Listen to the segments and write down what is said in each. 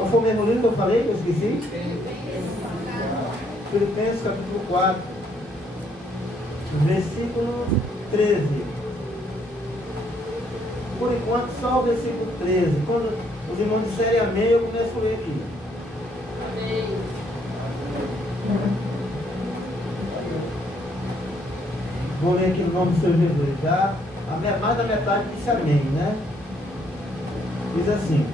Qual foi o mesmo livro que eu falei, que eu esqueci? Filipenses capítulo 4, versículo 13. Por enquanto, só o versículo 13. Quando os irmãos disserem amém, eu começo a ler aqui. Amém. Vou ler aqui no nome do Senhor Jesus. Já mais da metade disse amém, né? Diz assim: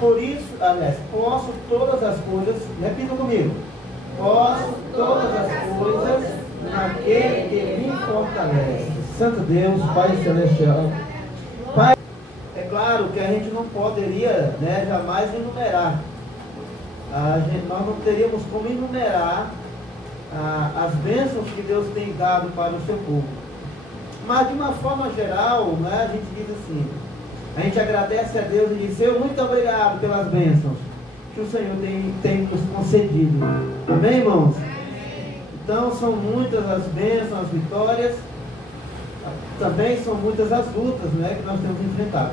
por isso, aliás, posso todas as coisas, repita comigo, posso todas as coisas naquele que me fortalece. Santo Deus, Pai Celestial, Pai, é claro que a gente não poderia, né, jamais enumerar, nós não teríamos como enumerar as bênçãos que Deus tem dado para o seu povo, mas de uma forma geral, né, a gente diz assim, a gente agradece a Deus e diz: Senhor, muito obrigado pelas bênçãos que o Senhor tem nos concedido. Amém, irmãos? Então, são muitas as bênçãos, as vitórias, também são muitas as lutas, né, que nós temos enfrentado.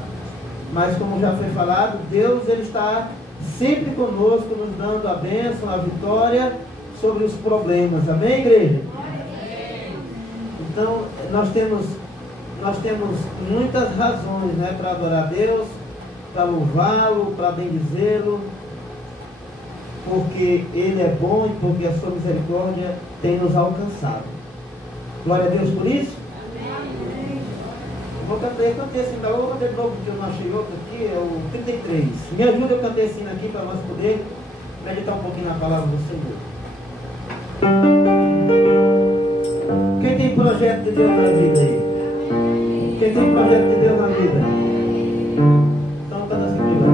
Mas, como já foi falado, Deus ele está sempre conosco, nos dando a bênção, a vitória sobre os problemas. Amém, igreja? Então, nós temos muitas razões, né, para adorar a Deus, para louvá-lo, para bendizê-lo, porque Ele é bom e porque a sua misericórdia tem nos alcançado. Glória a Deus por isso. Amém. Eu cantei assim, eu vou cantar de novo, porque eu não achei outro aqui, é o 33. Me ajuda, eu cantei assim aqui para nós poder meditar um pouquinho na palavra do Senhor. Quem tem projeto de Deus na vida aí? Quem tem projeto de Deus na vida? Então canta assim comigo.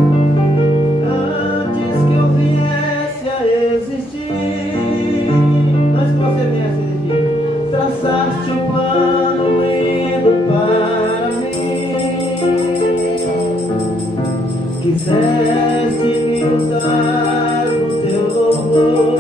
Antes que eu viesse a existir, antes que você viesse a existir, traçaste um plano lindo para mim. Quiseste me usar no teu louvor.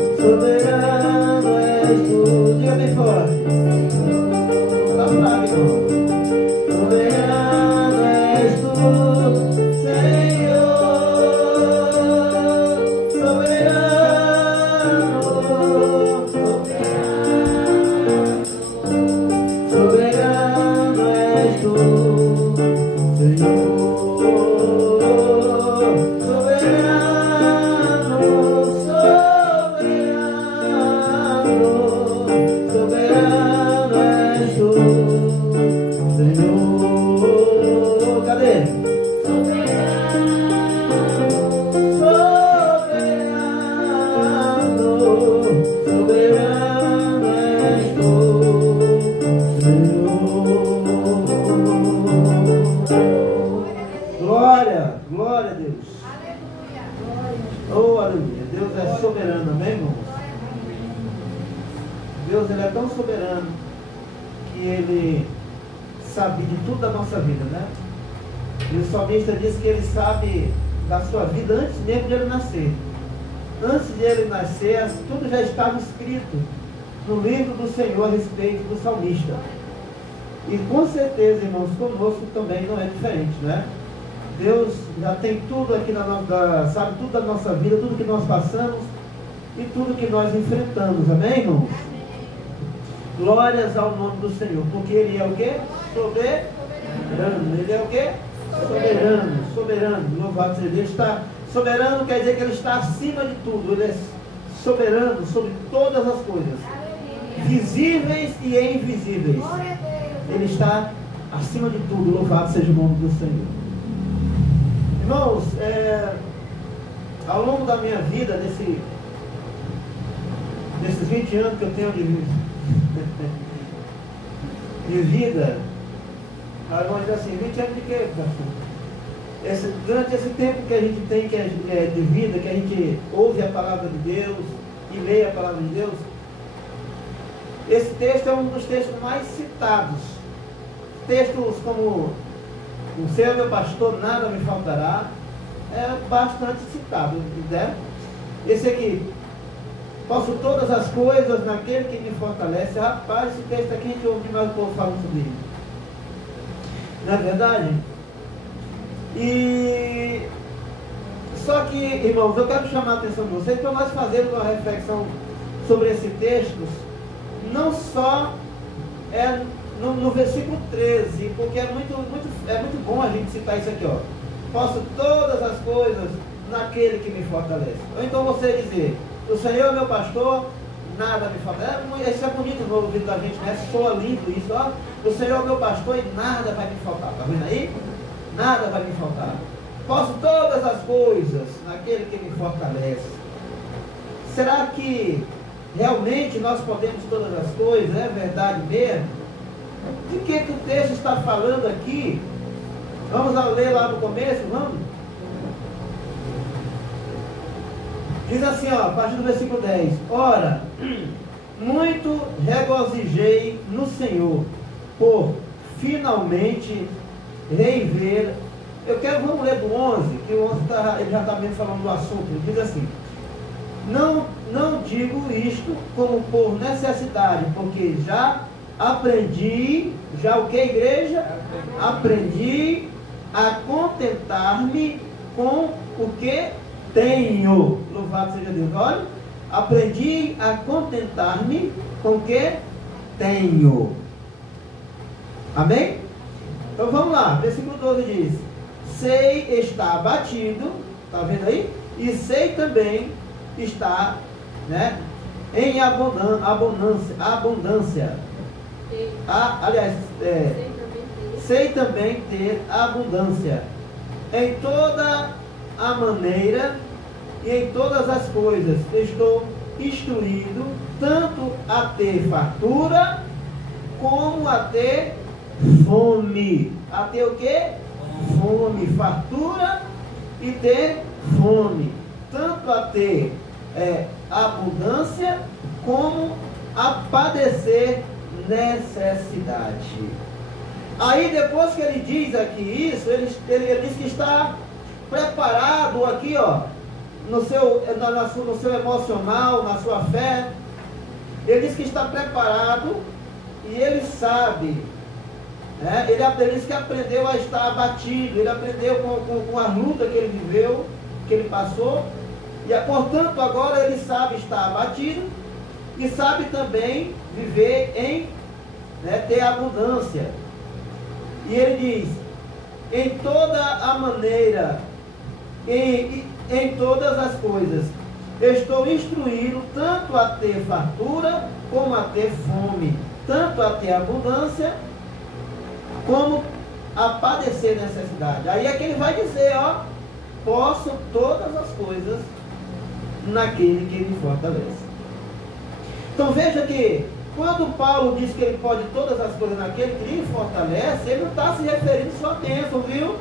Soberano, Oh, aleluia. Deus é soberano, amém, irmãos? Deus, Ele é tão soberano que Ele sabe de tudo da nossa vida, né? E o salmista diz que Ele sabe da sua vida antes mesmo de Ele nascer. Antes de Ele nascer, tudo já estava escrito no livro do Senhor a respeito do salmista. E com certeza, irmãos, conosco também não é diferente, né? Deus já tem tudo aqui na nossa, sabe tudo da nossa vida, tudo que nós passamos e tudo que nós enfrentamos, amém, irmãos? Glórias ao nome do Senhor, porque Ele é o quê? Soberano. Ele é o quê? Soberano. Louvado seja Deus. Ele está soberano, quer dizer que Ele está acima de tudo. Ele é soberano sobre todas as coisas, visíveis e invisíveis. Ele está acima de tudo. Louvado seja o nome do Senhor. Irmãos, ao longo da minha vida, desses 20 anos que eu tenho de vida, vamos dizer assim, 20 anos de quê? Durante esse tempo que a gente tem de vida, que a gente ouve a palavra de Deus e lê a palavra de Deus, esse texto é um dos textos mais citados. Textos como "O Senhor é meu pastor, nada me faltará", é bastante citado, né? Esse aqui, "Posso todas as coisas naquele que me fortalece". Rapaz, esse texto aqui a gente ouve demais o povo falando sobre isso. Não é verdade? E só que, irmãos, eu quero chamar a atenção de vocês para nós fazermos uma reflexão sobre esse texto, não só no versículo 13, porque é muito bom a gente citar isso aqui, ó. "Posso todas as coisas naquele que me fortalece". Ou então você dizer, "O Senhor é meu pastor, nada me falta". Isso é bonito no ouvido da gente, né? Soa lindo isso, ó. "O Senhor é meu pastor e nada vai me faltar". Está vendo aí? Nada vai me faltar. "Posso todas as coisas naquele que me fortalece". Será que realmente nós podemos todas as coisas? É verdade mesmo? De que o texto está falando aqui? Vamos ler lá no começo, vamos? Diz assim, ó, a partir do versículo 10. "Ora, muito regozijei no Senhor, por finalmente rever". Vamos ler do 11, que o 11 ele já está mesmo falando do assunto. Ele diz assim: Não digo isto como por necessidade, porque já aprendi", já o que, igreja? Aprendi a contentar-me com o que tenho. Louvado seja Deus. Olha, aprendi a contentar-me com o que tenho. Amém? Então vamos lá, versículo 12 diz: "Sei estar abatido", está vendo aí? "E sei também estar, né, em abundância. Sei também ter abundância em toda a maneira e em todas as coisas. Estou instruído tanto a ter fartura como a ter fome". A ter o quê? Fome. Fartura e ter fome. Tanto a ter abundância como a padecer necessidade. Aí depois que ele diz aqui isso, ele diz que está preparado aqui, ó, no seu emocional, na sua fé. Ele diz que está preparado e ele sabe, né? Ele diz que aprendeu a estar abatido, ele aprendeu com a luta que ele viveu, que ele passou, e portanto agora ele sabe estar abatido e sabe também viver em, né, ter abundância. E ele diz: "Em toda a maneira e em todas as coisas estou instruído tanto a ter fartura como a ter fome, tanto a ter abundância como a padecer necessidade". Aí é que ele vai dizer, ó: "Posso todas as coisas naquele que me fortalece". Então veja que quando Paulo diz que ele pode todas as coisas naquele que lhe fortalece, ele não está se referindo só a bênção, viu?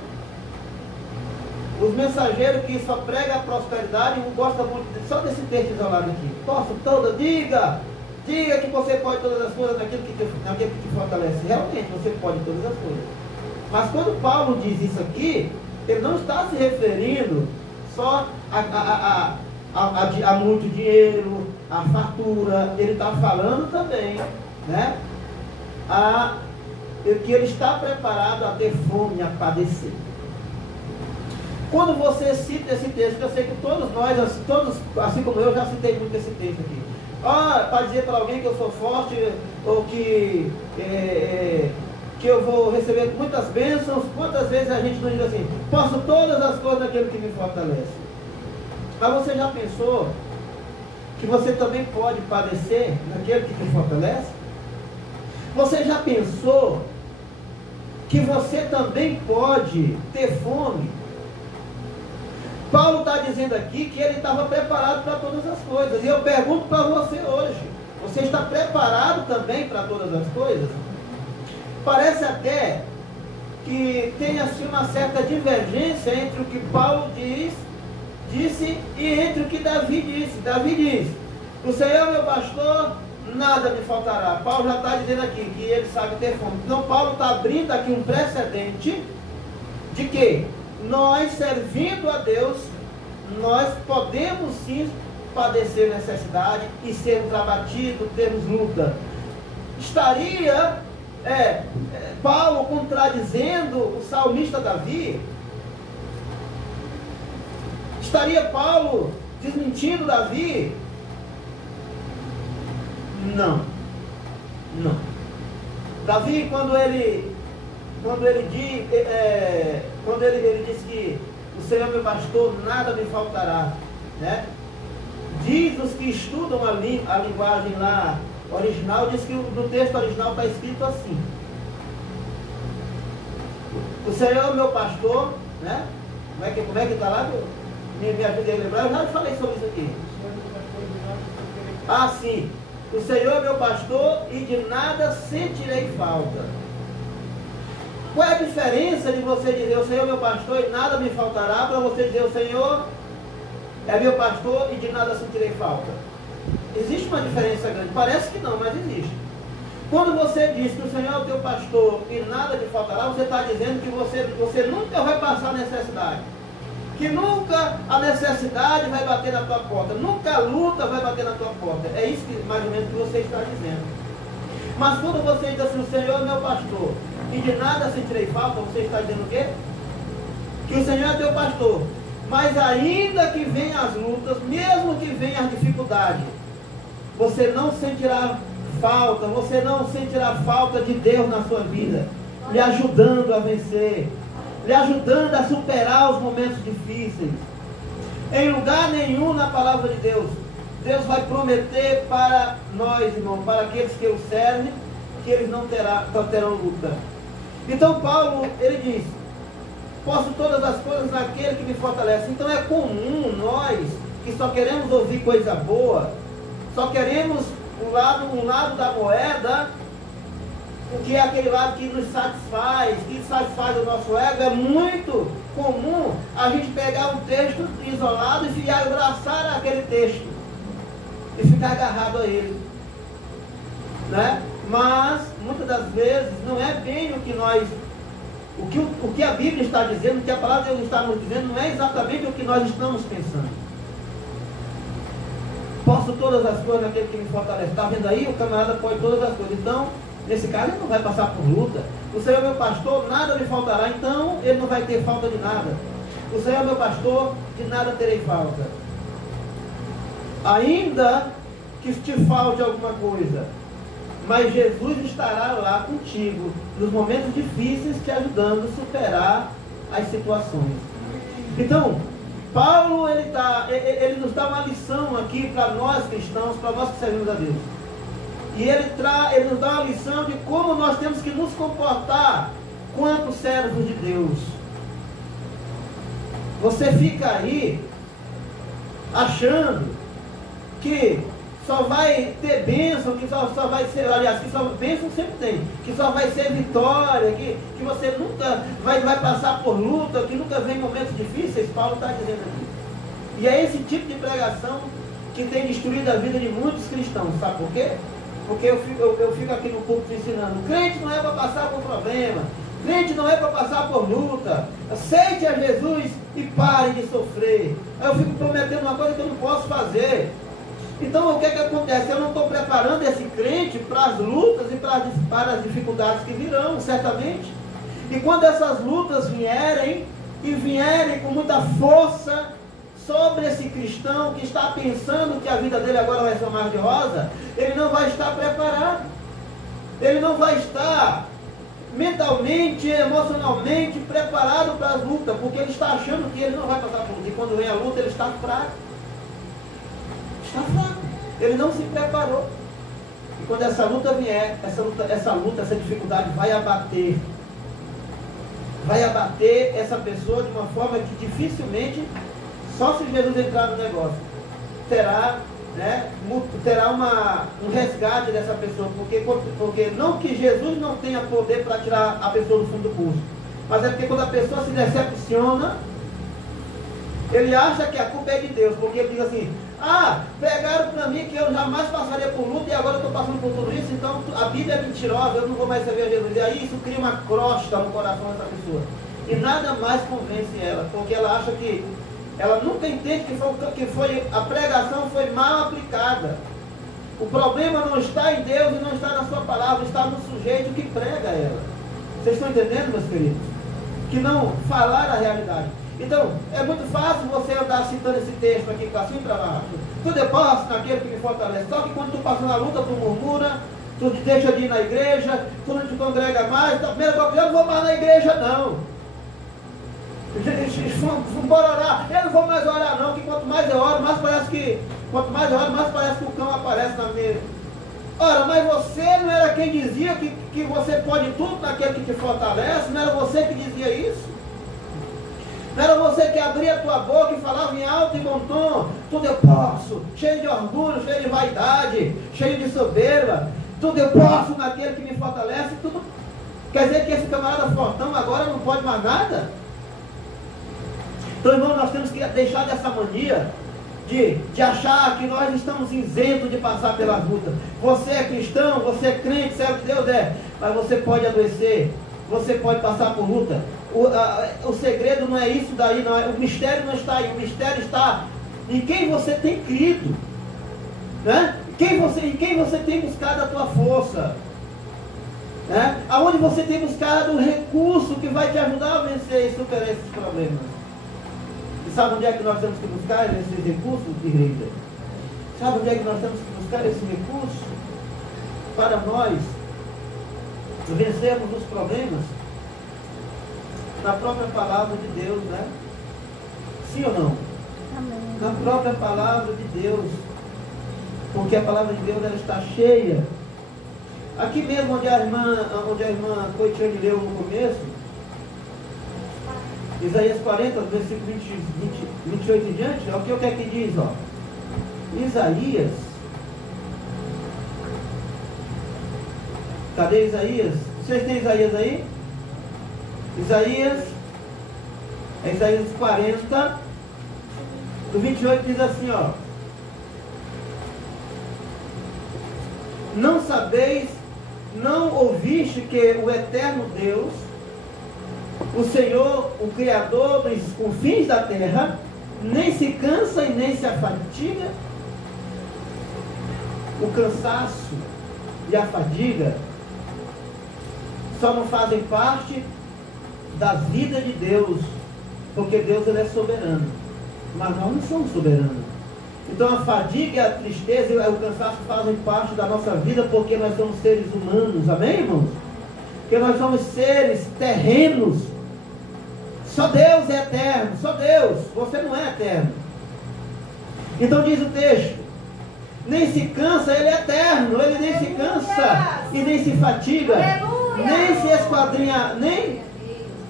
Os mensageiros que só pregam a prosperidade gostam muito só desse texto isolado aqui. Posso toda, diga que você pode todas as coisas naquilo que te fortalece. Realmente você pode todas as coisas. Mas quando Paulo diz isso aqui, ele não está se referindo só a muito dinheiro, a fartura. Ele está falando também, né? Que ele está preparado a ter fome, a padecer. Quando você cita esse texto, eu sei que todos nós, assim como eu, já citei muito esse texto aqui. Para dizer para alguém que eu sou forte, ou que eu vou receber muitas bênçãos, quantas vezes a gente não diz assim, posso todas as coisas naquele que me fortalece. Mas você já pensou que você também pode padecer naquele que te fortalece? Você já pensou que você também pode ter fome? Paulo está dizendo aqui que ele estava preparado para todas as coisas. E eu pergunto para você hoje, você está preparado também para todas as coisas? Parece até que tem assim uma certa divergência entre o que Paulo disse e entre o que Davi disse. Davi diz, o Senhor é meu pastor, nada me faltará. Paulo já está dizendo aqui que ele sabe ter fome. Então Paulo está abrindo aqui um precedente de que nós, servindo a Deus, nós podemos sim padecer necessidade e sermos abatidos, termos luta. Estaria Paulo contradizendo o salmista Davi? Estaria Paulo desmentindo Davi? Não. Davi, quando ele diz que o Senhor me bastou, nada me faltará, né? Diz os que estudam a linguagem lá original, diz que no texto original está escrito assim: o Senhor é meu pastor, né? Como é que está lá? Me ajude a lembrar, eu já falei sobre isso aqui. Sim. O Senhor é meu pastor e de nada sentirei falta. Qual é a diferença de você dizer o Senhor é meu pastor e nada me faltará, para você dizer o Senhor é meu pastor e de nada sentirei falta? Existe uma diferença grande? Parece que não, mas existe. Quando você diz que o Senhor é o teu pastor e nada te faltará, você está dizendo que você nunca vai passar necessidade. Que nunca a necessidade vai bater na tua porta. Nunca a luta vai bater na tua porta. É isso que mais ou menos que você está dizendo. Mas quando você diz assim, o Senhor é meu pastor e de nada sentirei falta, você está dizendo o quê? Que o Senhor é teu pastor. Mas ainda que venham as lutas, mesmo que venham as dificuldades, você não sentirá falta, você não sentirá falta de Deus na sua vida, lhe ajudando a vencer, lhe ajudando a superar os momentos difíceis. Em lugar nenhum na palavra de Deus, Deus vai prometer para nós, irmão, para aqueles que o servem, que eles não terão luta. Então Paulo, ele diz, posso todas as coisas naquele que me fortalece. Então é comum nós, que só queremos ouvir coisa boa, só queremos um lado da moeda, o que é aquele lado que nos satisfaz, que satisfaz o nosso ego. É muito comum a gente pegar um texto isolado e se abraçar aquele texto e ficar agarrado a ele, né? Mas muitas das vezes não é bem o que nós, o que a Bíblia está dizendo, o que a palavra de Deus está nos dizendo, não é exatamente o que nós estamos pensando. Posso todas as coisas naquele que me fortalece. Está vendo aí? O camarada pode todas as coisas. Então, nesse caso, ele não vai passar por luta. O Senhor é meu pastor, nada lhe faltará. Então, ele não vai ter falta de nada. O Senhor é meu pastor, de nada terei falta. Ainda que te falte alguma coisa, mas Jesus estará lá contigo, nos momentos difíceis, te ajudando a superar as situações. Então, Paulo, ele nos dá uma lição aqui para nós cristãos, para nós que servimos a Deus. E ele nos dá uma lição de como nós temos que nos comportar quanto servos de Deus. Você fica aí achando que só vai ter bênção, que só vai ser, aliás, que só bênção sempre tem, que só vai ser vitória, que você nunca vai passar por luta, que nunca vem momentos difíceis, Paulo está dizendo aqui. E é esse tipo de pregação que tem destruído a vida de muitos cristãos, sabe por quê? Porque eu fico aqui no púlpito ensinando, crente não é para passar por problema, crente não é para passar por luta, aceite a Jesus e pare de sofrer. Aí eu fico prometendo uma coisa que eu não posso fazer. Então o que acontece? Eu não estou preparando esse crente para as lutas e para as dificuldades que virão, certamente. E quando essas lutas vierem, e vierem com muita força sobre esse cristão que está pensando que a vida dele agora vai ser um mar de rosa, ele não vai estar preparado. Ele não vai estar mentalmente, emocionalmente preparado para as lutas, porque ele está achando que ele não vai passar por luta. E quando vem a luta, ele está fraco. Está fraco. Ele não se preparou. E quando essa luta vier, essa dificuldade vai abater essa pessoa de uma forma que dificilmente, só se Jesus entrar no negócio, terá um resgate dessa pessoa, porque não que Jesus não tenha poder para tirar a pessoa do fundo do poço, mas é porque quando a pessoa se decepciona, ele acha que a culpa é de Deus, porque ele diz assim, pregaram para mim que eu jamais passaria por luta e agora eu estou passando por tudo isso, então a Bíblia é mentirosa, eu não vou mais servir a Jesus. E aí isso cria uma crosta no coração dessa pessoa, e nada mais convence ela, porque ela acha que ela nunca entende que a pregação foi mal aplicada. O problema não está em Deus e não está na sua palavra, está no sujeito que prega ela. Vocês estão entendendo, meus queridos? Que não falar a realidade. Então, é muito fácil você andar citando esse texto aqui para cima e para baixo. Tudo é posse naquele que me fortalece. Só que quando tu passa na luta, tu murmura, tu deixa de ir na igreja, tu não te congrega mais, então, primeira coisa, eu não vou mais na igreja não. Bora orar. Eu não vou mais orar não, que quanto mais eu oro, mais parece que o cão aparece na minha. Ora, mas você não era quem dizia que você pode tudo naquele que te fortalece? Não era você que dizia isso? Não era você que abria a tua boca e falava em alto e bom tom, tudo eu posso, cheio de orgulho, cheio de vaidade, cheio de soberba, tudo eu posso naquele que me fortalece, tudo. Quer dizer que esse camarada fortão agora não pode mais nada? Então, irmão, nós temos que deixar dessa mania de achar que nós estamos isentos de passar pelas lutas. Você é cristão, você é crente, servo de Deus, mas você pode adoecer, você pode passar por luta. O segredo não é isso daí, não é, o mistério não está aí, o mistério está em quem você tem crido, né? Em quem você tem buscado a tua força, né? Aonde você tem buscado o recurso que vai te ajudar a vencer e superar esses problemas. E sabe onde é que nós temos que buscar esses recursos, igreja? Sabe onde é que nós temos que buscar esse recurso para nós vencermos os problemas? Na própria palavra de Deus, né? Sim ou não? Amém. Na própria palavra de Deus. Porque a palavra de Deus ela está cheia. Aqui mesmo onde a irmã Coitiane leu no começo, Isaías 40, versículo 28 em diante, olha o que é que diz, ó. Isaías. Cadê Isaías? Vocês têm Isaías aí? Isaías 40, do 28 diz assim, ó. Não sabeis, não ouviste que o eterno Deus, o Senhor, o Criador dos confins da terra, nem se cansa e nem se afadiga? O cansaço e a fadiga só não fazem parte da vida de Deus, porque Deus ele é soberano, mas nós não somos soberanos. Então a fadiga e a tristeza e o cansaço fazem parte da nossa vida, porque nós somos seres humanos, amém, irmãos? Porque nós somos seres terrenos. Só Deus é eterno, só Deus, você não é eterno. Então diz o texto, nem se cansa, ele é eterno, ele nem se cansa e nem se fatiga, nem se esquadrinha,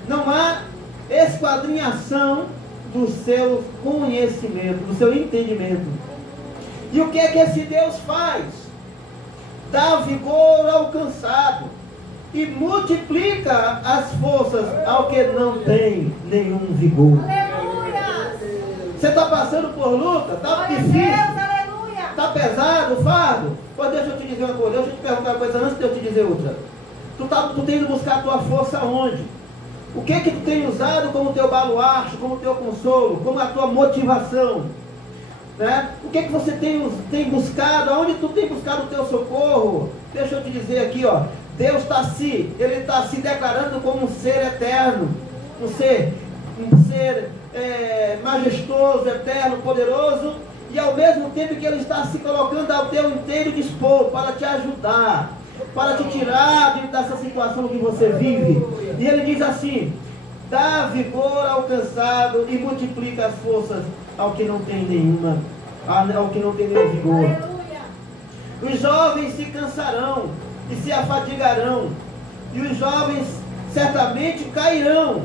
não há esquadrinhação do seu conhecimento, do seu entendimento. E o que é que esse Deus faz? Dá vigor ao cansado e multiplica as forças ao que não tem nenhum vigor. Aleluia! Você está passando por luta? Está difícil? Está pesado o fardo? Pois deixa eu te dizer uma coisa, deixa eu te perguntar uma coisa antes de eu te dizer outra. Tu tem ido buscar a tua força onde? O que que tu tem usado como teu baluarte, como teu consolo, como a tua motivação? Né? O que que você tem buscado? Aonde tu tem buscado o teu socorro? Deixa eu te dizer aqui, ó. Deus ele está se declarando como um ser eterno, um ser majestoso, eterno, poderoso, e ao mesmo tempo que Ele está se colocando ao teu inteiro dispor para te ajudar, para te tirar dessa situação que você vive. E Ele diz assim: dá vigor ao cansado e multiplica as forças ao que não tem nenhuma, ao que não tem nenhum vigor. Os jovens se cansarão e se afadigarão, e os jovens certamente cairão,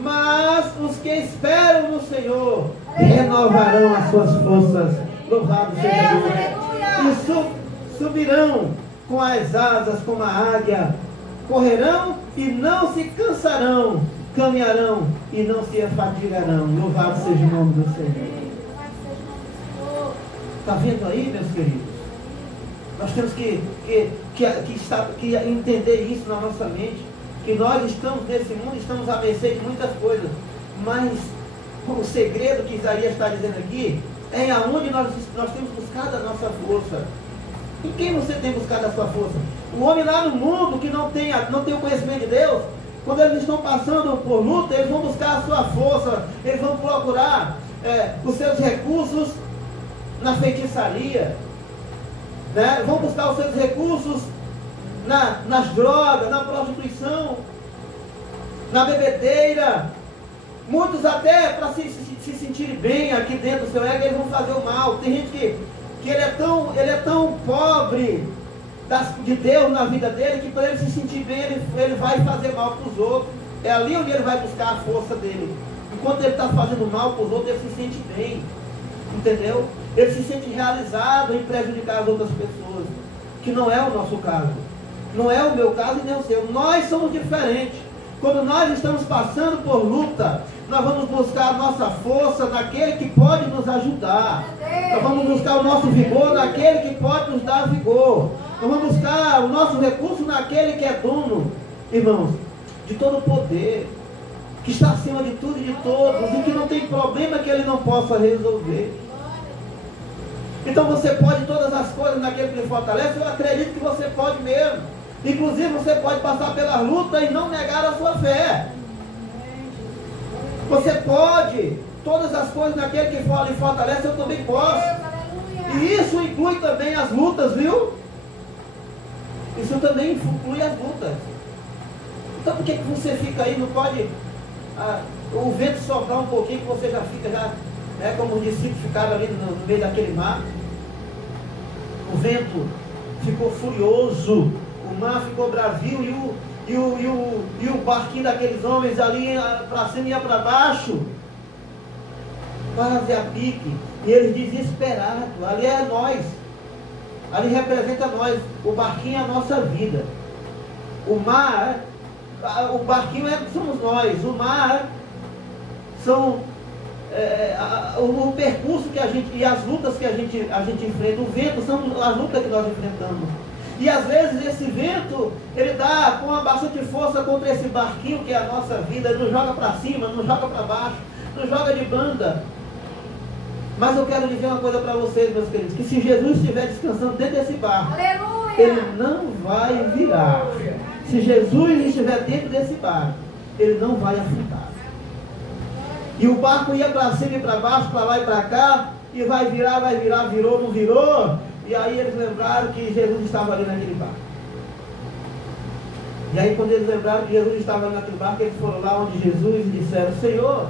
mas os que esperam no Senhor renovarão as suas forças. Louvado seja Deus! E subirão com as asas como a águia, correrão e não se cansarão, caminharão e não se afadigarão. Louvado seja o nome do Senhor. Está vendo aí, meus queridos? Nós temos que entender isso na nossa mente, que nós estamos nesse mundo, estamos à mercê de muitas coisas, mas o segredo que Isaías está dizendo aqui é aonde nós temos buscado a nossa força. Em quem você tem buscado a sua força? O homem lá no mundo que não tem o conhecimento de Deus, quando eles estão passando por luta, eles vão buscar a sua força, eles vão procurar os seus recursos na feitiçaria, né? Vão buscar os seus recursos nas drogas, na prostituição, na bebedeira. Muitos até para se sentirem bem aqui dentro do seu ego, eles vão fazer o mal. Tem gente que ele é tão pobre de Deus na vida dele, que para ele se sentir bem, ele vai fazer mal para os outros. É ali onde ele vai buscar a força dele. Enquanto ele está fazendo mal para os outros, ele se sente bem. Entendeu? Ele se sente realizado em prejudicar as outras pessoas, que não é o nosso caso, não é o meu caso e nem o seu. Nós somos diferentes. Quando nós estamos passando por luta, nós vamos buscar a nossa força naquele que pode nos ajudar. Nós vamos buscar o nosso vigor naquele que pode nos dar vigor. Nós vamos buscar o nosso recurso naquele que é dono, irmãos, de todo o poder, que está acima de tudo e de todos, e que não tem problema que ele não possa resolver. Então você pode todas as coisas naquele que lhe fortalece. Eu acredito que você pode mesmo. Inclusive você pode passar pela luta e não negar a sua fé. Você pode todas as coisas naquele que lhe fortalece. Eu também posso. E isso inclui também as lutas, viu? Isso também inclui as lutas. Então por que você fica aí? Não pode o vento soprar um pouquinho, que você já fica como os discípulos ficaram ali no meio daquele mar. O vento ficou furioso, o mar ficou bravio, e o barquinho daqueles homens ali para cima e ia para baixo, quase a pique, e eles desesperados. Ali é nós, ali representa nós, o barquinho é a nossa vida. O mar, o barquinho somos nós, o mar são o percurso que a gente, e as lutas que a gente enfrenta. O vento são as lutas que nós enfrentamos. E às vezes esse vento, ele dá com bastante força contra esse barquinho que é a nossa vida. Ele nos joga para cima, nos joga para baixo, nos joga de banda. Mas eu quero dizer uma coisa para vocês, meus queridos, que se Jesus estiver descansando dentro desse barco, aleluia, ele não vai virar. Se Jesus estiver dentro desse barco, ele não vai afundar. E o barco ia para cima e para baixo, para lá e para cá, e vai virar, virou, não virou. E aí eles lembraram que Jesus estava ali naquele barco. E aí quando eles lembraram que Jesus estava ali naquele barco, eles foram lá onde Jesus e disseram: Senhor,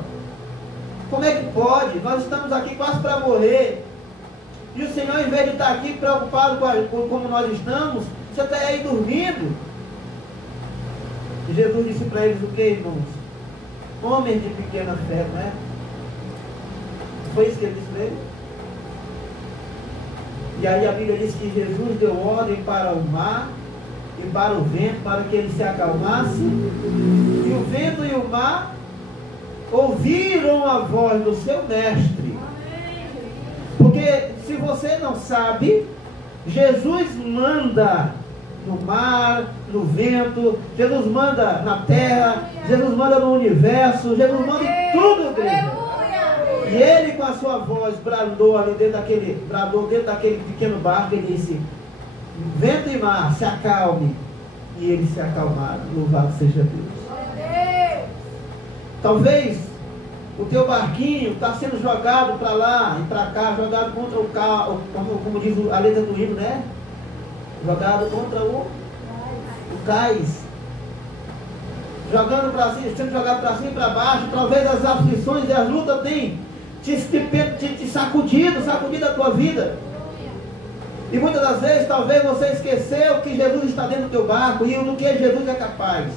como é que pode? Nós estamos aqui quase para morrer. E o Senhor, em vez de estar aqui preocupado com como nós estamos, você está aí dormindo. E Jesus disse para eles o que, irmãos? Homens de pequena fé, não é? Foi isso que ele disse para eles? E aí a Bíblia diz que Jesus deu ordem para o mar e para o vento, para que ele se acalmasse. E o vento e o mar ouviram a voz do seu mestre. Porque se você não sabe, Jesus manda no mar, no vento, Jesus manda na terra, Jesus manda no universo, Jesus manda em tudo, igreja. E ele com a sua voz bradou ali dentro daquele pequeno barco e disse: vento e mar, se acalme. E eles se acalmaram. Louvado seja Deus. Talvez o teu barquinho está sendo jogado para lá e para cá, jogado contra o carro, como diz a letra do hino, né? Jogado contra o cais. Jogando para cima, sendo jogado para cima e para baixo. Talvez as aflições e as lutas tenham te sacudido a tua vida. E muitas das vezes, talvez você esqueceu que Jesus está dentro do teu barco e do que Jesus é capaz.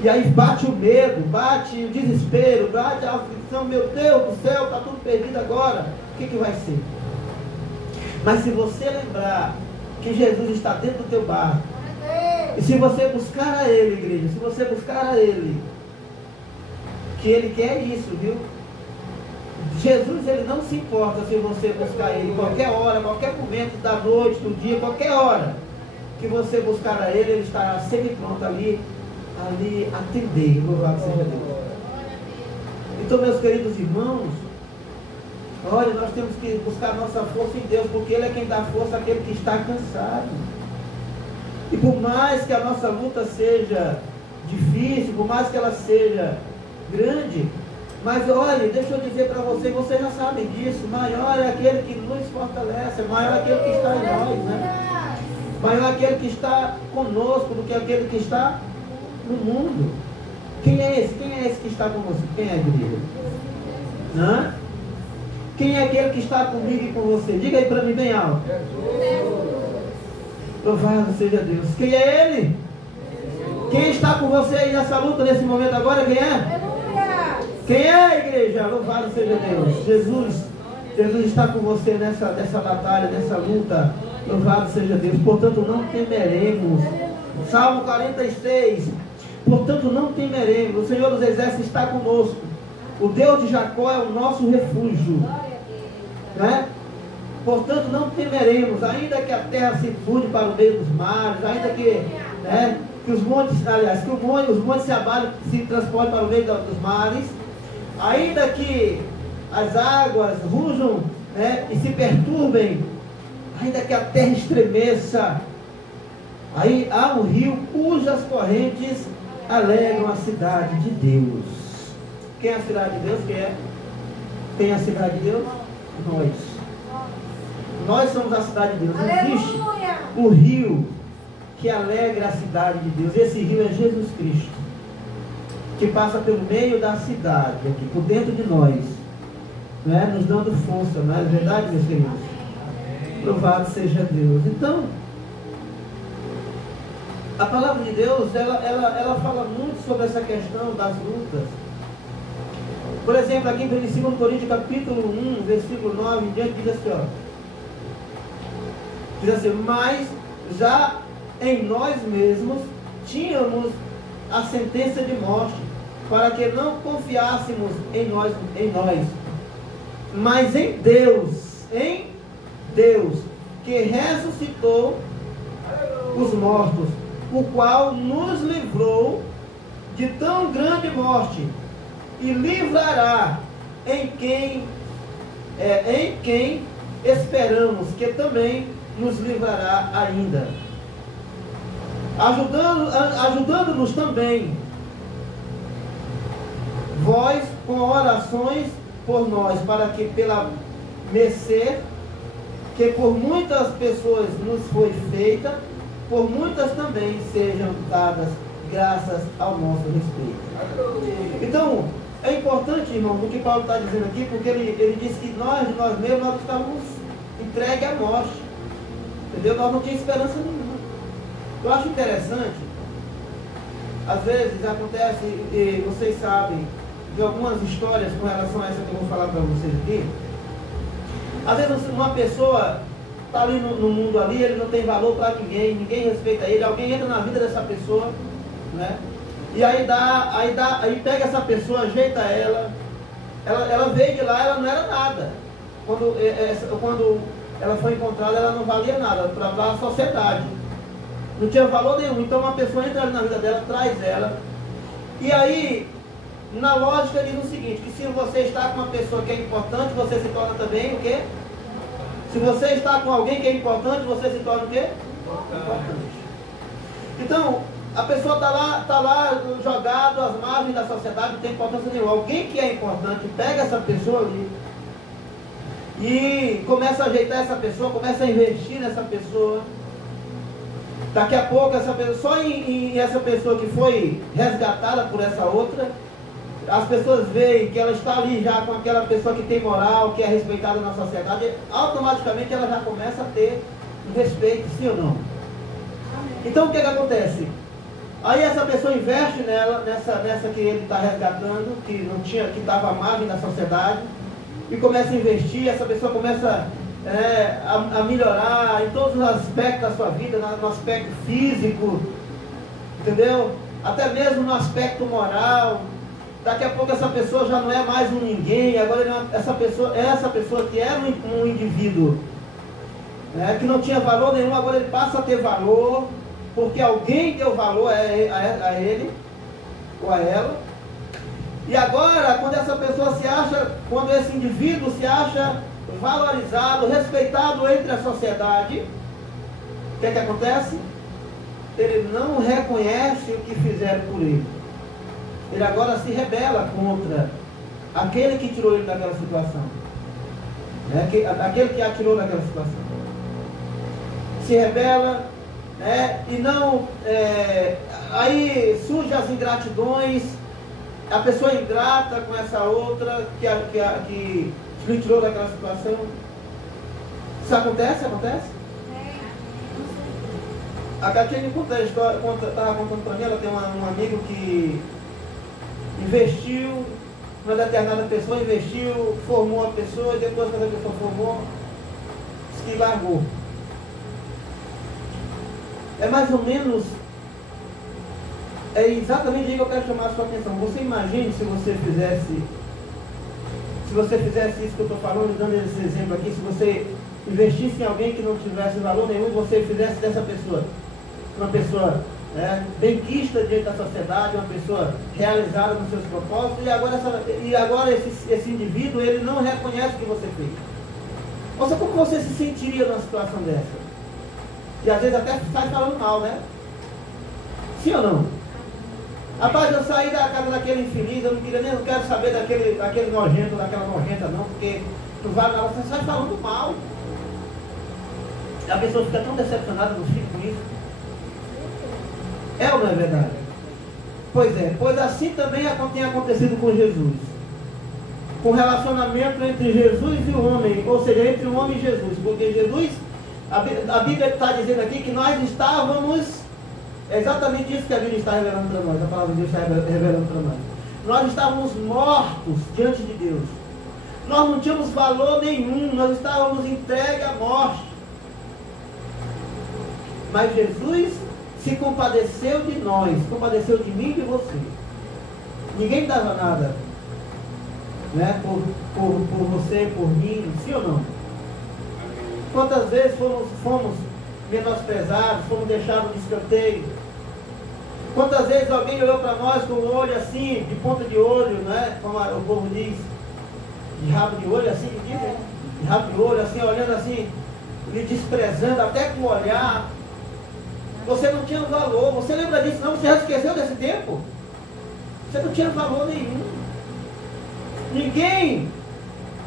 E aí bate o medo, bate o desespero, bate a aflição. Meu Deus do céu, está tudo perdido agora. O que vai ser? Mas se você lembrar que Jesus está dentro do teu barco, e se você buscar a Ele, igreja, se você buscar a Ele, que Ele quer isso, viu? Jesus, Ele não se importa se você buscar Ele, qualquer hora, qualquer momento da noite, do dia, qualquer hora que você buscar a Ele, Ele estará sempre pronto ali atender. Louvado seja Deus. Então, meus queridos irmãos, olha, nós temos que buscar nossa força em Deus, porque Ele é quem dá força àquele que está cansado. E por mais que a nossa luta seja difícil, por mais que ela seja grande, mas olha, deixa eu dizer para vocês já sabem disso, maior é aquele que nos fortalece, maior é aquele que está em nós, né? Maior é aquele que está conosco do que aquele que está no mundo. Quem é esse? Quem é esse que está conosco? Quem é a igreja? Hã? Quem é aquele que está comigo e com você? Diga aí para mim bem alto. Louvado seja Deus. Quem é Ele? Quem está com você aí nessa luta, nesse momento agora? Quem é? Quem é a igreja? Louvado seja Deus. Jesus está com você nessa batalha, nessa luta. Louvado seja Deus. Portanto, não temeremos. Salmo 46. Portanto, não temeremos. O Senhor dos Exércitos está conosco. O Deus de Jacó é o nosso refúgio. Né? Portanto, não temeremos, ainda que a terra se funde para o meio dos mares, ainda que os montes, os montes se abalem, se transportem para o meio dos mares, ainda que as águas rujam, e se perturbem, ainda que a terra estremeça, aí há um rio cujas correntes alegram a cidade de Deus. Quem é a cidade de Deus? Quem é? Quem é a cidade de Deus? Nós somos a cidade de Deus. Existe o rio que alegra a cidade de Deus. Esse rio é Jesus Cristo, que passa pelo meio da cidade, aqui, por dentro de nós, nos dando força, não é verdade, meus queridos? Louvado seja Deus. Então, a palavra de Deus, ela fala muito sobre essa questão das lutas. Por exemplo, aqui em 2 Coríntios capítulo 1, versículo 9 em diante, diz assim, diz assim: mas já em nós mesmos tínhamos a sentença de morte, para que não confiássemos em nós, mas em Deus, que ressuscitou os mortos, o qual nos livrou de tão grande morte, e livrará em quem esperamos, que também nos livrará ainda, ajudando-nos também vós com orações por nós, para que pela mercê que por muitas pessoas nos foi feita, por muitas também sejam dadas graças ao nosso respeito. Então, é importante, irmão, o que Paulo está dizendo aqui, porque ele diz que nós mesmos, nós estávamos entregues à morte. Entendeu? Nós não tínhamos esperança nenhuma. Eu acho interessante, às vezes acontece, e vocês sabem, de algumas histórias com relação a essa que eu vou falar para vocês aqui. Às vezes uma pessoa está ali no mundo ali, ele não tem valor para ninguém, ninguém respeita ele, alguém entra na vida dessa pessoa, né? E aí pega essa pessoa, ajeita ela veio de lá, ela não era nada. Quando ela foi encontrada, ela não valia nada para a sociedade. Não tinha valor nenhum. Então uma pessoa entra ali na vida dela, traz ela. E aí, na lógica diz o seguinte, que se você está com uma pessoa que é importante, você se torna também o quê? Se você está com alguém que é importante, você se torna o quê? Importante. Então, a pessoa está lá jogado às margens da sociedade, não tem importância nenhuma. Alguém que é importante pega essa pessoa ali e começa a ajeitar essa pessoa, começa a investir nessa pessoa. Daqui a pouco, essa pessoa, só em essa pessoa que foi resgatada por essa outra, as pessoas veem que ela está ali já com aquela pessoa que tem moral, que é respeitada na sociedade, automaticamente ela já começa a ter um respeito, sim ou não? Então o que acontece? Aí essa pessoa investe nessa que ele está resgatando, que estava à margem da sociedade, e começa a investir, essa pessoa começa a melhorar em todos os aspectos da sua vida, no aspecto físico, entendeu? Até mesmo no aspecto moral. Daqui a pouco essa pessoa já não é mais um ninguém, agora essa pessoa que era um indivíduo, que não tinha valor nenhum, agora ele passa a ter valor, porque alguém deu valor a ele ou a ela. E agora, quando esse indivíduo se acha valorizado, respeitado entre a sociedade, o que acontece? Ele não reconhece o que fizeram por ele. Ele agora se rebela contra aquele que tirou ele daquela situação. Aquele que a tirou daquela situação. Se rebela, e não... aí surgem as ingratidões, a pessoa é ingrata com essa outra que lhe tirou daquela situação. Isso acontece? Acontece? A Catiane estava contando para mim, ela tem um amigo que investiu, uma determinada pessoa investiu, formou a pessoa, e depois que a pessoa formou, se largou. É mais ou menos, é exatamente aí que eu quero chamar a sua atenção. Você imagine se você fizesse isso que eu estou falando, dando esse exemplo aqui, se você investisse em alguém que não tivesse valor nenhum, você fizesse dessa pessoa uma pessoa benquista diante da sociedade, uma pessoa realizada nos seus propósitos, e agora esse indivíduo, ele não reconhece o que você fez. Ouça, como você se sentiria numa situação dessa? E às vezes até sai falando mal, né? Sim ou não? Rapaz, eu saí da casa daquele infeliz, eu não quero saber daquele nojento, daquela nojenta não, porque tu vai lá, você sai falando mal. A pessoa fica tão decepcionada no filho com isso. É ou não é verdade? Pois é, pois assim também tem acontecido com Jesus. Com o relacionamento entre Jesus e o homem, ou seja, entre o homem e Jesus. Porque Jesus, a Bíblia está dizendo aqui que nós estávamos, é exatamente isso que a Bíblia está revelando para nós, a palavra de Deus está revelando para nós. Nós estávamos mortos diante de Deus. Nós não tínhamos valor nenhum, nós estávamos entregues à morte. Mas Jesus se compadeceu de nós, compadeceu de mim e de você. Ninguém dava nada, por você, por mim, sim ou não? Quantas vezes fomos menosprezados, fomos deixados de escanteio? Quantas vezes alguém olhou para nós com o olho assim, de ponta de olho, como o povo diz, de rabo de olho, assim, de rabo de olho, assim, olhando assim, lhe desprezando, até com o olhar. Você não tinha valor. Você lembra disso? Não? Você já esqueceu desse tempo? Você não tinha valor nenhum. Ninguém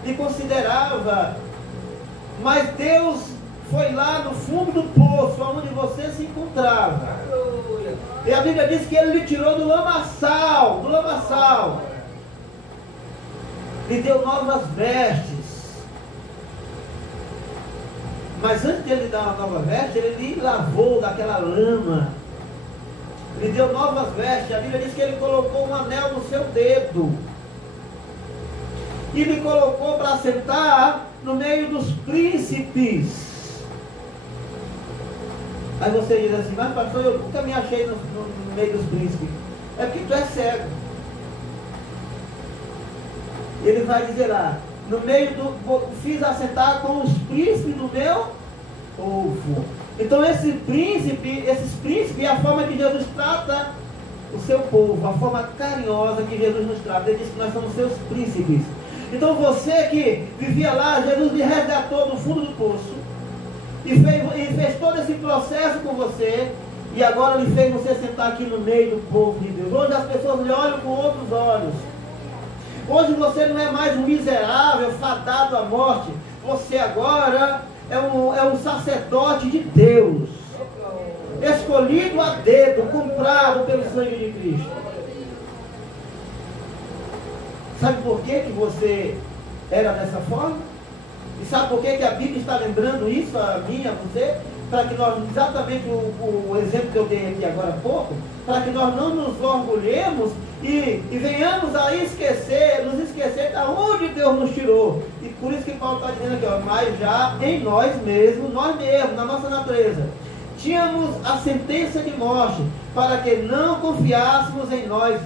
lhe considerava. Mas Deus foi lá no fundo do poço, onde você se encontrava. E a Bíblia diz que Ele lhe tirou do lamaçal. Do lamaçal. Lhe deu novas vestes. Mas antes de ele dar uma nova veste, ele lhe lavou daquela lama. Lhe deu novas vestes. A Bíblia diz que ele colocou um anel no seu dedo. E lhe colocou para sentar no meio dos príncipes. Aí você diz assim, mas pastor, eu nunca me achei no meio dos príncipes. É porque tu é cego. Ele vai dizer lá, no meio do, fiz assentar com os príncipes do meu povo. Então esses príncipes é a forma que Jesus trata o seu povo, a forma carinhosa que Jesus nos trata. Ele diz que nós somos seus príncipes. Então você que vivia lá, Jesus lhe resgatou do fundo do poço e fez todo esse processo com você, e agora lhe fez você sentar aqui no meio do povo de Deus. Hoje as pessoas lhe olham com outros olhos. Hoje você não é mais um miserável, fadado à morte. Você agora é um sacerdote de Deus, escolhido a dedo, comprado pelo sangue de Cristo. Sabe por que você era dessa forma? E sabe por que a Bíblia está lembrando isso a mim, a você? Para que nós, exatamente o exemplo que eu dei aqui agora há pouco, para que nós não nos orgulhemos e venhamos a nos esquecer de onde Deus nos tirou. E por isso que Paulo está dizendo aqui, ó, mas já em nós mesmos, na nossa natureza, tínhamos a sentença de morte, para que não confiássemos em nós,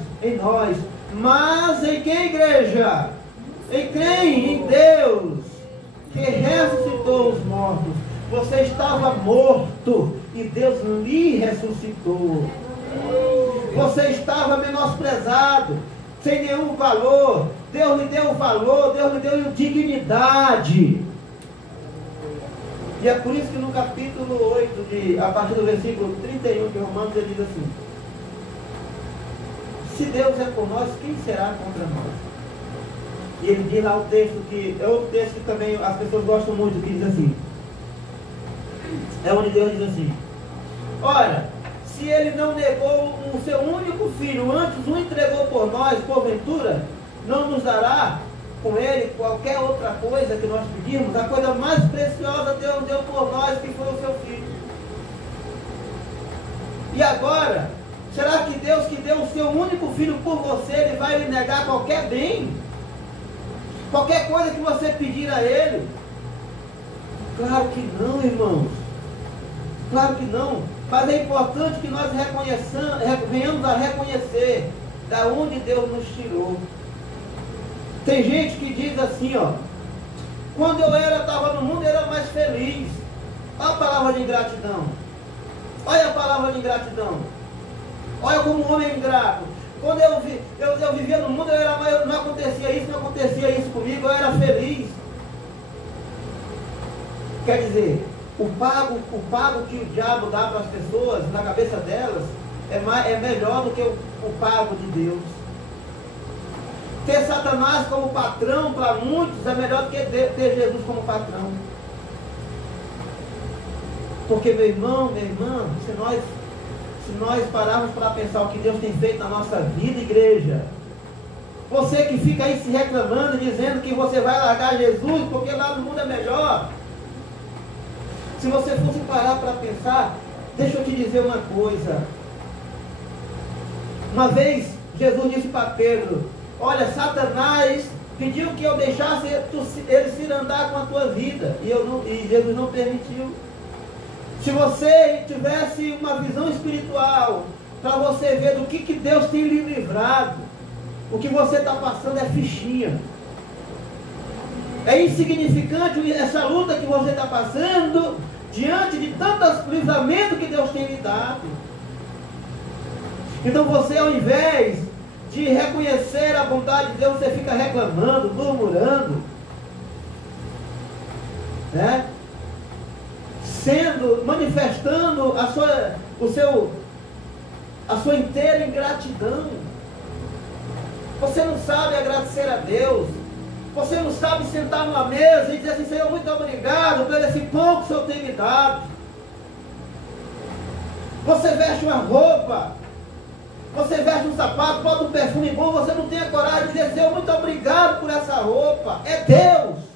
mas em quem, igreja? Em quem? Em Deus, que ressuscitou os mortos. Você estava morto e Deus lhe ressuscitou. Você estava menosprezado, sem nenhum valor. Deus lhe deu valor, Deus lhe deu dignidade. E é por isso que no capítulo 8, a partir do versículo 31 de Romanos, ele diz assim: se Deus é por nós, quem será contra nós? E ele diz lá o texto que é outro texto que também as pessoas gostam muito, que diz assim, é onde Deus diz assim: ora, se ele não negou o seu único filho, antes o entregou por nós, porventura, não nos dará com ele qualquer outra coisa que nós pedimos? A coisa mais preciosa Deus deu por nós, que foi o seu filho. E agora, será que Deus que deu o seu único filho por você, ele vai lhe negar qualquer bem? Qualquer coisa que você pedir a ele? Claro que não, irmãos. Claro que não. Mas é importante que nós venhamos a reconhecer da onde Deus nos tirou. Tem gente que diz assim, ó, quando eu estava no mundo, eu era mais feliz. Olha a palavra de ingratidão. Olha a palavra de ingratidão. Olha como o homem é ingrato. Quando eu vivia no mundo, não acontecia isso comigo, eu era feliz. Quer dizer, o pago que o diabo dá para as pessoas, na cabeça delas, é melhor do que o pago de Deus. Ter Satanás como patrão para muitos é melhor do que ter Jesus como patrão. Porque, meu irmão, minha irmã, se nós pararmos para pensar o que Deus tem feito na nossa vida, igreja, você que fica aí se reclamando, dizendo que você vai largar Jesus porque lá no mundo é melhor, se você fosse parar para pensar, deixa eu te dizer uma coisa. Uma vez Jesus disse para Pedro: olha, Satanás pediu que eu deixasse ele se andar com a tua vida, e Jesus não permitiu. Se você tivesse uma visão espiritual, para você ver do que Deus tem lhe livrado, o que você está passando é fichinha. É insignificante essa luta que você está passando, diante de tantos livramentos que Deus tem lhe dado. Então você, ao invés de reconhecer a bondade de Deus, você fica reclamando, murmurando, né? Manifestando a sua inteira ingratidão. Você não sabe agradecer a Deus. Você não sabe sentar numa mesa e dizer assim: Senhor, muito obrigado por esse pão que o Senhor tem me dado. Você veste uma roupa, você veste um sapato, bota um perfume bom, você não tem a coragem de dizer: Senhor, muito obrigado por essa roupa. É Deus.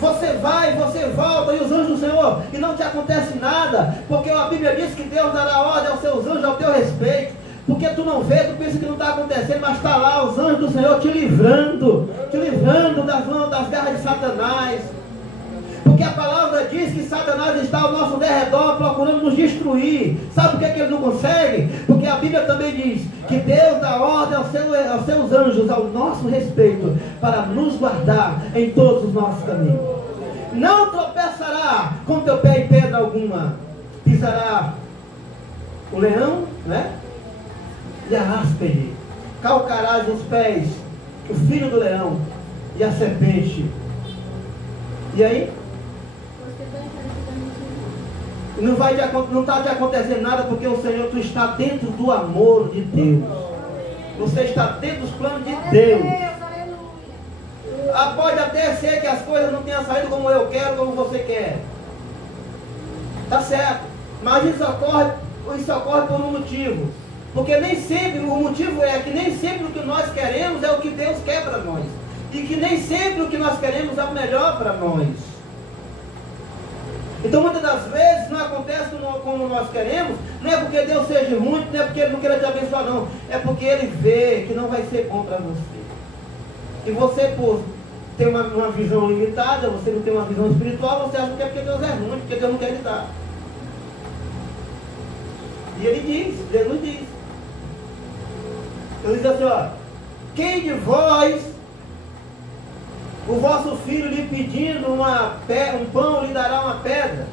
Você vai, você volta, e os anjos do Senhor, e não te acontece nada, porque a Bíblia diz que Deus dará ordem aos seus anjos ao teu respeito, Porque tu não vê, tu pensa que não está acontecendo, mas está lá os anjos do Senhor te livrando das garras de Satanás. Porque a palavra diz que Satanás está ao nosso derredor procurando nos destruir. Sabe por que ele não consegue? Porque a Bíblia também diz que Deus dá ordem aos seus anjos ao nosso respeito para nos guardar em todos os nossos caminhos. Não tropeçará com teu pé em pedra alguma. Pisará o leão, né? E a áspide. Calcarás os pés o filho do leão e a serpente. E aí? Não está te acontecendo nada, porque o Senhor, tu está dentro do amor de Deus. Você está dentro dos planos de Deus. Pode até ser que as coisas não tenham saído como eu quero, como você quer. Tá certo. Mas isso ocorre por um motivo. Porque nem sempre, o motivo é que nem sempre o que nós queremos é o que Deus quer para nós. E que nem sempre o que nós queremos é o melhor para nós. Então muitas das vezes não acontece como nós queremos, não é porque Deus seja ruim, não é porque Ele não queira te abençoar, não. É porque Ele vê que não vai ser bom para você. E você, por ter uma visão limitada, você não tem uma visão espiritual, você acha que é porque Deus é ruim, porque Deus não quer lhe dar. E Ele diz, Jesus diz. Ele diz assim, ó, quem de vós, o vosso filho lhe pedindo um pão, lhe dará uma pedra?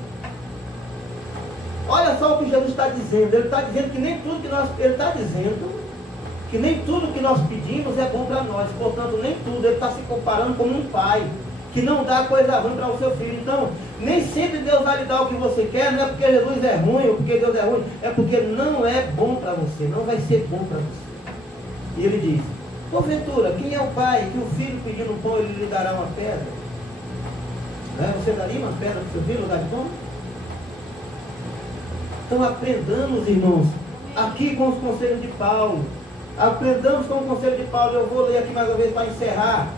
Olha só o que Jesus está dizendo. Ele está dizendo que nem tudo que nós... Ele está dizendo que nem tudo que nós pedimos é bom para nós. Portanto, nem tudo. Ele está se comparando como um pai que não dá coisa ruim para o seu filho. Então, nem sempre Deus vai lhe dar o que você quer. Não é porque Jesus é ruim ou porque Deus é ruim. É porque não é bom para você. Não vai ser bom para você. E ele diz, porventura, quem é o pai que o filho pedindo um pão, ele lhe dará uma pedra? Você daria uma pedra para o seu filho, lugar de pão? Então aprendamos, irmãos, aqui com os conselhos de Paulo. Aprendamos com o conselho de Paulo. Eu vou ler aqui mais uma vez para encerrar.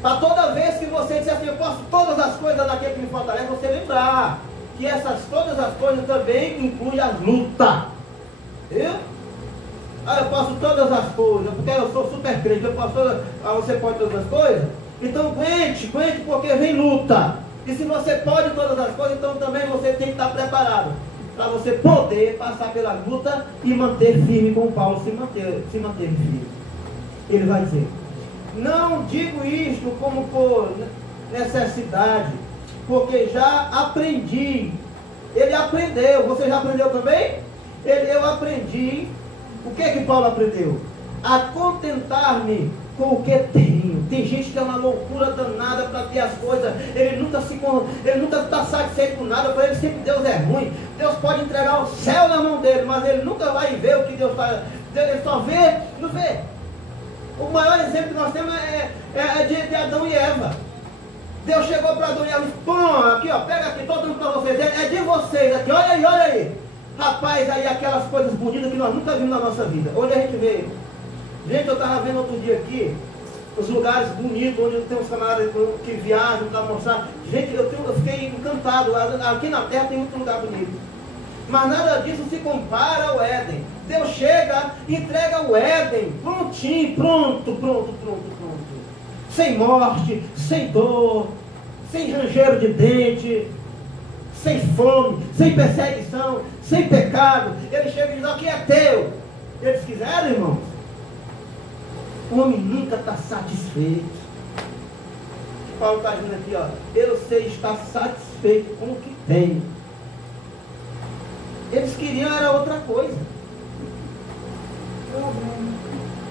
Para toda vez que você disser assim, eu posso todas as coisas naquele que me fortalece, você lembrar que todas as coisas também incluem as lutas. Viu? Eu posso todas as coisas, porque eu sou super crente, eu posso todas, você pode todas as coisas? Então aguente, porque vem luta. E se você pode todas as coisas, então também você tem que estar preparado para você poder passar pela luta e manter firme, como Paulo se manteve firme. Ele vai dizer, não digo isto como por necessidade, porque já aprendi. Ele aprendeu, você já aprendeu também? Eu aprendi. O que é que Paulo aprendeu? A contentar-me com o que tenho. Tem gente que é uma loucura danada para ter as coisas. Ele nunca está satisfeito com nada. Para ele sempre Deus é ruim. Deus pode entregar o céu na mão dele, mas ele nunca vai ver o que Deus faz. Ele só vê, não vê. O maior exemplo que nós temos é de Adão e Eva. Deus chegou para Adão e Eva e disse, pô, aqui ó, pega aqui, todo mundo para vocês. É de vocês aqui, olha aí. Rapaz, aí aquelas coisas bonitas que nós nunca vimos na nossa vida. Onde a gente vê? Gente, eu estava vendo outro dia aqui, os lugares bonitos, onde tem uns camaradas que viajam para mostrar. Gente, eu fiquei encantado. Aqui na terra tem muito lugar bonito. Mas nada disso se compara ao Éden. Deus chega, entrega o Éden, prontinho, pronto. Sem morte, sem dor, sem rangeiro de dente, sem fome, sem perseguição, sem pecado. Ele chega e diz, aqui é teu. Eles quiseram, irmãos. O homem nunca está satisfeito. Paulo está dizendo aqui, ó, eu sei estar satisfeito com o que tenho. Eles queriam era outra coisa.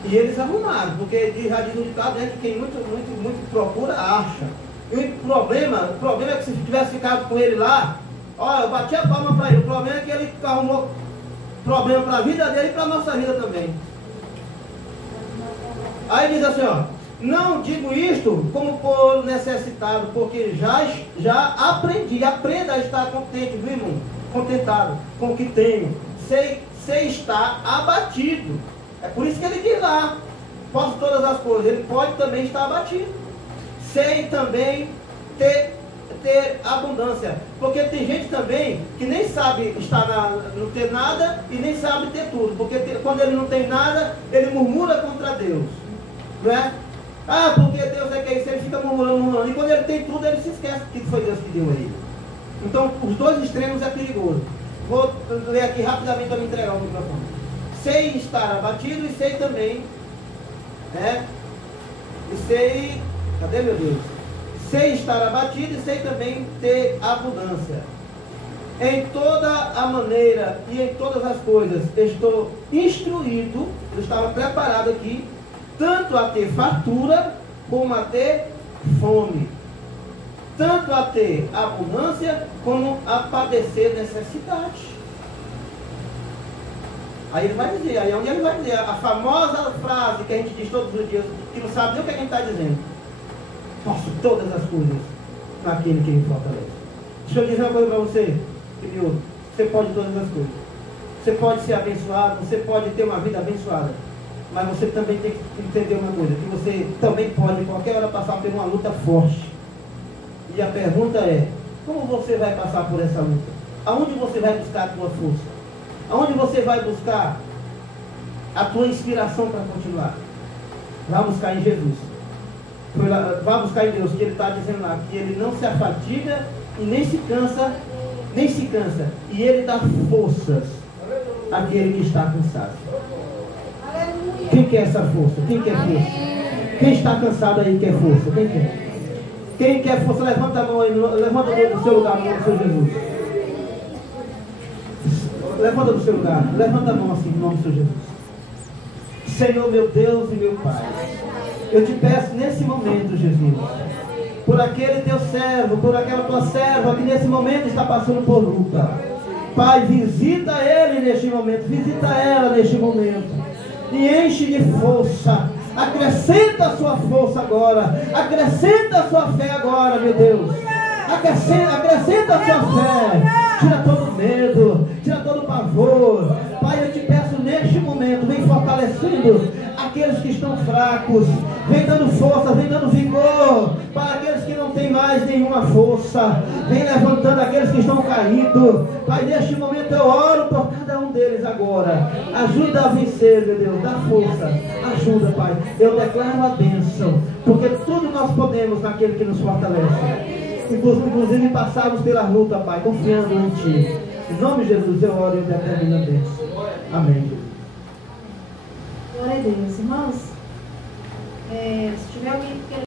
E eles arrumaram, porque já diz o ditado, que quem muito procura, acha. E o problema é que se tivesse ficado com ele lá, olha, eu bati a palma para ele. O problema é que ele arrumou problema para a vida dele e para a nossa vida também. Aí diz assim, ó, não digo isto como por necessitado, porque já aprendi. Aprenda a estar contente, viu, irmão? Contentado com o que tenho. Sei estar abatido. É por isso que ele diz lá, posso todas as coisas. Ele pode também estar abatido. Sei também ter ter abundância. Porque tem gente também que nem sabe estar não ter nada e nem sabe ter tudo. Porque quando ele não tem nada, ele murmura contra Deus. Não é? Ah, porque Deus é que é isso, ele fica murmurando. E quando ele tem tudo, ele se esquece que foi Deus que deu a ele. Então, os dois extremos é perigoso. Vou ler aqui rapidamente para me entregar o microfone. Sei estar abatido e sei também, né? E sei, cadê meu Deus? Sei estar abatido e sei também ter abundância. Em toda a maneira e em todas as coisas estou instruído, eu estava preparado aqui, tanto a ter fartura como a ter fome. Tanto a ter abundância como a padecer necessidade. Aí ele vai dizer, aí é onde ele vai dizer a famosa frase que a gente diz todos os dias, que não sabe nem o que a gente está dizendo. Posso todas as coisas naquele que me fortalece. Deixa eu dizer uma coisa para você, que me ouve. Você pode todas as coisas. Você pode ser abençoado, você pode ter uma vida abençoada. Mas você também tem que entender uma coisa, que você também pode, qualquer hora, passar por uma luta forte. E a pergunta é, como você vai passar por essa luta? Aonde você vai buscar a tua força? Aonde você vai buscar a tua inspiração para continuar? Vá buscar em Jesus. Vá buscar em Deus, que Ele está dizendo lá, que Ele não se afadiga e nem se cansa. E Ele dá forças àquele que está cansado. Quem quer essa força? Quem quer força? Quem está cansado aí quer força? Quem quer? Quem quer força, levanta a mão aí, levanta a mão do seu lugar, no nome do Senhor Jesus. Levanta do seu lugar, levanta a mão assim, no nome do Senhor Jesus. Senhor, meu Deus e meu Pai, eu te peço nesse momento, Jesus, por aquele teu servo, por aquela tua serva que nesse momento está passando por luta. Pai, visita ele neste momento, visita ela neste momento, e enche de força. Acrescenta a sua força agora. Acrescenta a sua fé agora, meu Deus. Acrescenta a sua fé. Tira todo o medo. Tira todo o pavor. Pai, eu te peço neste momento, vem fortalecendo aqueles que estão fracos. Vem dando força, vem dando vigor para aqueles que não têm mais nenhuma força. Vem levantando aqueles que estão caídos. Pai, neste momento eu oro por cada um deles agora. Ajuda a vencer, meu Deus. Dá força. Ajuda, Pai. Eu declaro a bênção. Porque tudo nós podemos naquele que nos fortalece. Inclusive passarmos pela luta, Pai, confiando em Ti. Em nome de Jesus eu oro e eu determino a bênção. Amém. Glória a Deus. Irmãos, se tiver alguém que queira